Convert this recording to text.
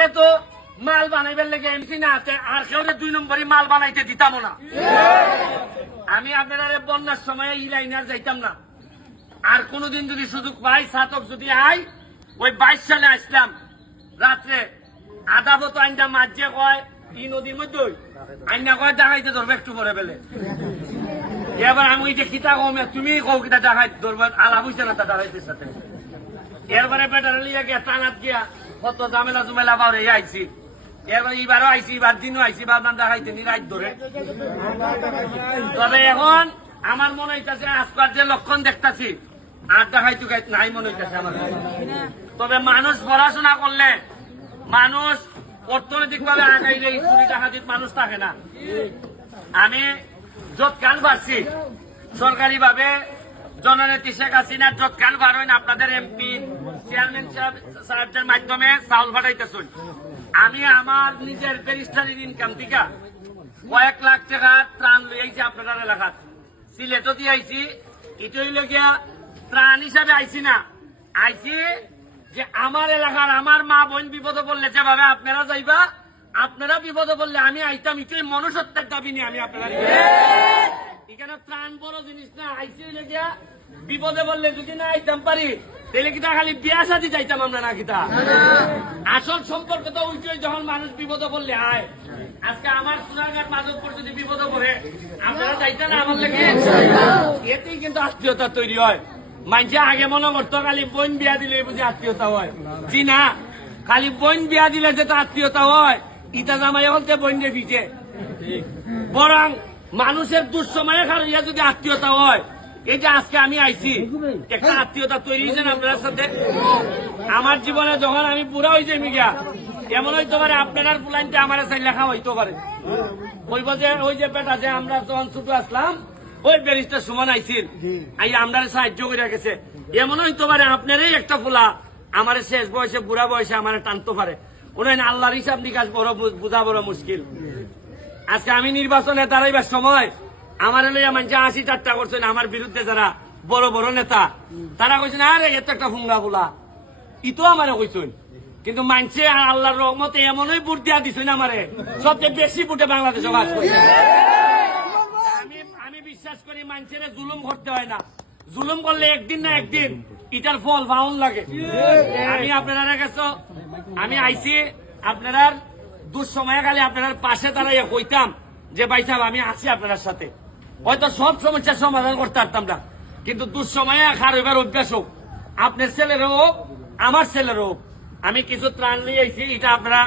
নিজে তো মাল বানাইবার লেগে এমসি না আছে, আর কেউ 2 নম্বরই মাল বানাইতে দিতাম না। আমি আপনারা বন্যার সময় এই লাইনার যাইতাম না। আর কোনদিন যদি সুযোগ পাই, ছাতক যদি আই, ওই 22 সালে আসলাম রাত্রে আধা বতো আইনটা মাঝে কয় ই নদীর মধ্যে আইনা কয় ডাকাইতে ধরবে একটু পরে বেলে। এবার আমি ওই যে খিতা কমে তুমি কও কিতা ডাকাই ধরবে, আলাপ হইছে না তা ডাকাইতের সাথে। এরপরে বেটারে লিয়ে গিয়া টানাত গিয়া কত ঝামেলা জুমেলা বাড়ে আইছি। এবার এবারও আইসি, এবার দিনও আইসি, ভাবলাম দেখাইতে নি রাত ধরে। তবে এখন আমার মনে হইতেছে আজকাল যে লক্ষণ দেখতেছি আর দেখাইতে নাই মনে হইতেছে আমার। তবে মানুষ পড়াশোনা করলে, মানুষ অর্থনৈতিক ভাবে আগাইলে এই চুরি ডাকাতির মানুষ থাকে না। আমি যৎকাল পারছি সরকারি ভাবে জননেত্রী শেখ হাসিনা যৎকাল পারেন আপনাদের এমপি চেয়ারম্যান সাহেবদের মাধ্যমে চাউল পাঠাইতেছেন। আমি আমার নিজের ব্যারিস্টারির ইনকাম থেকে কয়েক লাখ টাকা ত্রাণ লইয়াছি আপনাদের এলাকাত। সিলেটও দিয়ে আইছি, এটাই লগিয়া ত্রাণ হিসাবে আইছি না, আইছি যে আমার এলাকার আমার মা বোন বিপদে পড়লে যেভাবে আপনারা যাইবা, আপনারা বিপদে পড়লে আমি আইতাম, এটাই মনুষ্যত্বের দাবি নিয়ে আমি আপনারা এখানে ত্রাণ বড় জিনিস না। আইসি লগিয়া বিপদে পড়লে যদি না আইতাম পারি তাহলে কিতা খালি বিয়া শাদী যাইতাম আমরা না কিতা। আসল সম্পর্ক তো ওইটাই, যখন মানুষ বিপদে পড়লে আয়। আজকে আমার সোনারঘাট মাধবপুর যদি বিপদে পড়ে আপনারা যাইতেন না আমার লেগে, এতেই কিন্তু আত্মীয়তা তৈরি হয়। মানুষে আগে মনে করতো খালি বোন বিয়া দিলে বুঝি আত্মীয়তা হয়, জি না, খালি বোন বিয়া দিলে যেটা আত্মীয়তা হয় ইটা জামাই হলতে বোন রে ভিজে। বরং মানুষের দুঃসময়ে খালিয়া যদি আত্মীয়তা হয়, এই যে আজকে আমি আইছি একটা আত্মীয়তা তৈরি হয়েছে না আপনার সাথে। আমার জীবনে যখন আমি বুড়া হয়েছে মিগা, এমন হইতে পারে আপনার প্লানটা আমার সাই লেখা হইতে পারে। ওই যে বেটা যে আমরা যখন ছোট আসলাম ওই ব্যারিস্টার সুমন আইছিল, আই আমরা সাহায্য করে গেছে। এমন হইতে পারে আপনারই একটা ফুলা আমার শেষ বয়সে বুড়া বয়সে আমার টানতে পারে। ওনার আল্লাহর হিসাব নিকাশ বড় বোঝা বড় মুশকিল। আজকে আমি নির্বাচনে দাঁড়াইবার সময় আমার লইয়া মানুষ 80 ঠাট্টা করছেন। আমার বিরুদ্ধে যারা বড় বড় নেতা তারা কইছেন আরে এত একটা ফুঙ্গা বলা, ইতো আমারে কইছেন। কিন্তু মানছে আল্লাহর রহমতে এমনই ভোট দিয়া দিছেন আমারে, সবচেয়ে বেশি ভোটে বাংলাদেশে বাস করছে। আমি বিশ্বাস করি মানুষের জুলুম করতে হয় না, জুলুম করলে একদিন না একদিন ইটার ফল পাউন লাগে। আমি আপনারা কাছে আমি আইছি আপনারা দুঃসময়ে খালি আপনার পাশে দাঁড়াইয়া কইতাম যে ভাই সাহেব আমি আছি আপনার সাথে। হয়তো সব সমস্যার সমাধান করতে পারতাম না, কিন্তু দুঃসময়ে খার হইবার অভ্যাস হোক, আপনার ছেলেরও হোক আমার ছেলেরও হোক। আমি কিছু ত্রাণ নিয়ে আইছি, এটা আপনারা